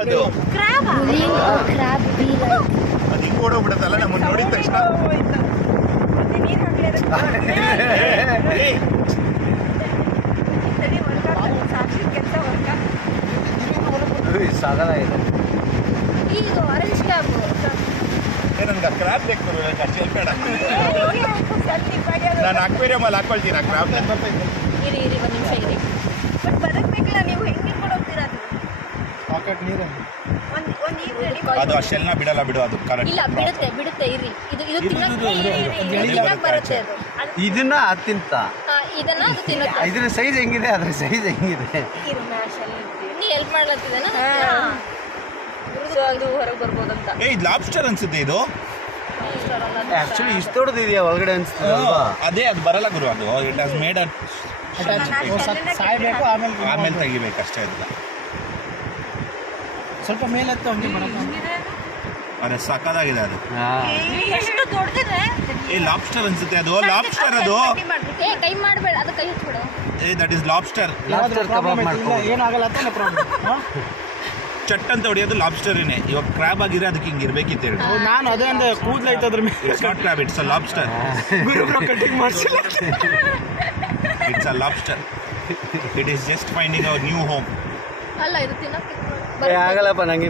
ಅದು Crab. Bullying a crab be like? ಅದು ಹಿಂಗೆ ಓಡೋಗ್ಬಿಡುತ್ತಲ್ಲ ನಮ್ಮನ್ನು ನೋಡಿದ ತಕ್ಷಣ. ಮತ್ತೆ ನೀರು ಹಾಕ್ಲಿ ಅದಕ್ಕೆ. ಏಯ್, ಸರಿ ವರ್ಕೌಟ್ ಸಾಕ್ಷಿ ಕೆಲಸ ವರ್ಕೌಟ್. ಸಾಗಲಾಗಿದೆ. ಈಗ ಆರೆಂಜ್ ಕ್ಯಾಬ್ ನನಗೆ ಆ ಕ್ರಾಬ್ ಬೇಕು ಅಷ್ಟೇ ಬೇಡ. ಸಲ್ಲಿ ಬಾಡಿ ಅದು. ನಾನು ಅಕ್ವೇರಿಯಮಲ್ಲಿ ಹಾಕೊಳ್ತೀನಿ ಆ ಕ್ರಾಬ್ನ. ಇರಿ ಒಂದು ನಿಮಿಷ ಇರಿ. ಬಟ್ ಬದುಕಬೇಕಲ್ಲ, ನೀವು ಹೆಂಗೆ ಕೂಡ ಹೋಗ್ತೀರಾ ಅದು? ಪಾಕೆಟ್ ನೀರು ಒಂದು ನೀರು ರೆಡಿ ಅದು ಆ ಶೆಲ್ನ ಬಿಡಲ್ಲ ಬಿಡು, ಅದು ಕರೆಕ್ಟ್. ಇಲ್ಲ ಬಿಡುತ್ತೆ ಇರಿ. ಇದು ತಿನ್ನಕ್ಕೆ ಬರುತ್ತೆ ಅದು. ಇದನ್ನ ಅದು ತಿಂತ ಇದನ್ನ ಅದು ತಿನ್ನುತ್ತೆ. ಇದ್ರ ಸೈಜ್ ಹೆಂಗಿದೆ, ಅದ್ರ ಸೈಜ್ ಹೆಂಗಿದೆ? ನೀರು ಮ್ಯಾಶ್ ಅಲ್ಲಿ ಇರ್ತೀವಿ. ನೀ ಹೆಲ್ಪ್ ಮಾಡ್ಲತ್ತಿದ್ದೇನ? ಸೊ ಅದು ಹೊರಗೆ ಬರ್ಬೋದಂತ. ಏಯ್, ಲಾಬ್ಸ್ಟರ್ ಅನ್ಸುತ್ತೆ ಇದು. ಆಕ್ಚುಲಿ ಇಷ್ಟು ದೊಡ್ಡದಿದೆಯಾ ಒಳಗಡೆ ಅನ್ಸ್ತದಲ್ವಾ? ಅದೇ ಅದು ಬರಲ್ಲ ಗುರು, ಅದು ಇಟ್ ಹಸ್ ಮೇಡ್ ಅ ಸಾಯ್ಬೇಕು ಆಮೇಲೆ ತೆಗಿಬೇಕಷ್ಟೇ ಅದನ್ನ. ಸ್ವಲ್ಪ ಮೇಲೆತ್ತ ಅದೇ ಸಕ್ಕದಾಗಿದೆ ಅದು. ಎಷ್ಟು ದೊಡ್ಡದಿದೆ. ಏ, ಲಾಬ್ಸ್ಟರ್ ಅನ್ಸುತ್ತೆ ಅದು. ಲಾಬ್ಸ್ಟರ್ ಅದು. ಕೈ ಮಾಡಬೇಡ, ಅದು ಕೈ ಹಚ್ಬಿಡು. ಏ, ದಟ್ ಇಸ್ ಲಾಬ್ಸ್ಟರ್. ಲಾಬ್ಸ್ಟರ್ ಕಬಾಬ್ ಮಾಡ್ಕೊ. ಏನಾಗಲ್ಲ ಅಂತ ಪ್ರಾಬ್ಲಮ್. ಚಟ್ ಅಂತ ಹೊಡಿಯೋದು ಲಾಬ್ಸ್ಟರಿನೇ. ಇವಾಗ ಕ್ರಾಬ್ ಆಗಿದ್ರೆ ಅದಕ್ಕೆ ಹಿಂಗೆ ಇರ್ಬೇಕಿತ್ತು ಹೇಳಿ. ನಾನು ಅದೇ ಅಂದ್ರೆ ಕೂದಲೈತೆ ಅದ್ರ ಮೇಲೆ. It's not crab, it's a lobster. ಗುರುಬ್ರೋ ಕಟಿಂಗ್ ಮಾಡಿಸಿಲ್ಲ. It's a lobster. It is just finding our new home. ಅಲ್ಲ ಇದು ತಿನ್ನಕ್ಕೆ ಆಗಲ್ಲಪ್ಪ ನಂಗೆ